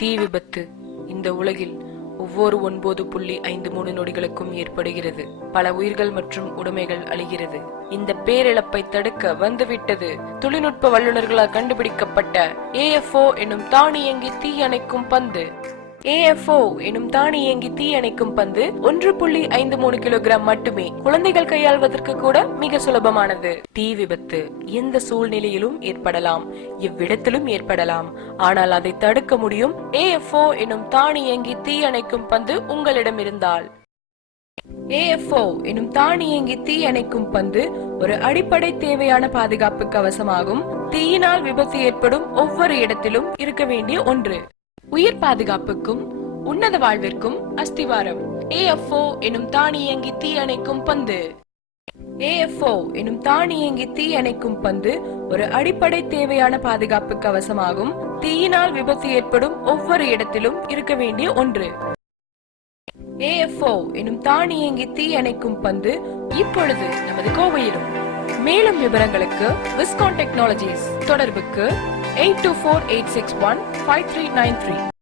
தீ விபத்து இந்த உலகில் ஒவ்வொரு 9.53 நொடிகளுக்கும் ஏற்படுகிறது. பல உயிர்கள் மற்றும் உடைமைகள் அழிகிறது. இந்த பேரிழப்பை தடுக்க வந்துவிட்டது தொழில்நுட்ப வல்லுநர்களால் கண்டுபிடிக்கப்பட்ட AFO எனும் தானியங்கி தீ அணைக்கும் பந்து. AFO எனும் தானியங்கி தீ அணைக்கும் பந்து 1.53 கிலோகிராம் மட்டுமே. குழந்தைகள் கையாள்வதற்கு கூட மிக சுலபமானது. தீ விபத்து எந்த சூழ்நிலையிலும் ஏற்படலாம், எவ்விடத்திலும் ஏற்படலாம். ஆனால் அதை தடுக்க முடியும் AFO எனும் தானியங்கி தீ அணைக்கும் பந்து உங்களிடம் இருந்தால். AFO எனும் தானியங்கி தீ அணைக்கும் பந்து ஒரு அடிப்படை தேவையான பாதுகாப்பு கவசமாகும். தீயினால் விபத்து ஏற்படும் ஒவ்வொரு இடத்திலும் இருக்க வேண்டிய ஒன்று. உயிர் பாதுகாப்புக்கும் உன்னத வாழ்விற்கும் அஸ்திவாரம். AFO எனும் தானியங்கி தீ அணைக்கும் பந்து. AFO எனும் தானியங்கி தீ அணைக்கும் பந்து ஒரு அடிப்படை தேவையான பாதுகாப்பு கவசமாகும். தீயினால் விபத்து ஏற்படும் ஒவ்வொரு இடத்திலும் இருக்க வேண்டிய ஒன்று. AFO எனும் தானியங்கி தீ அணைக்கும் பந்து இப்பொழுது நமது கோவையிலும். மேலும் விவரங்களுக்கு விஸ்கான் டெக்னாலஜிஸ் தொடர்புக்கு 8248615393.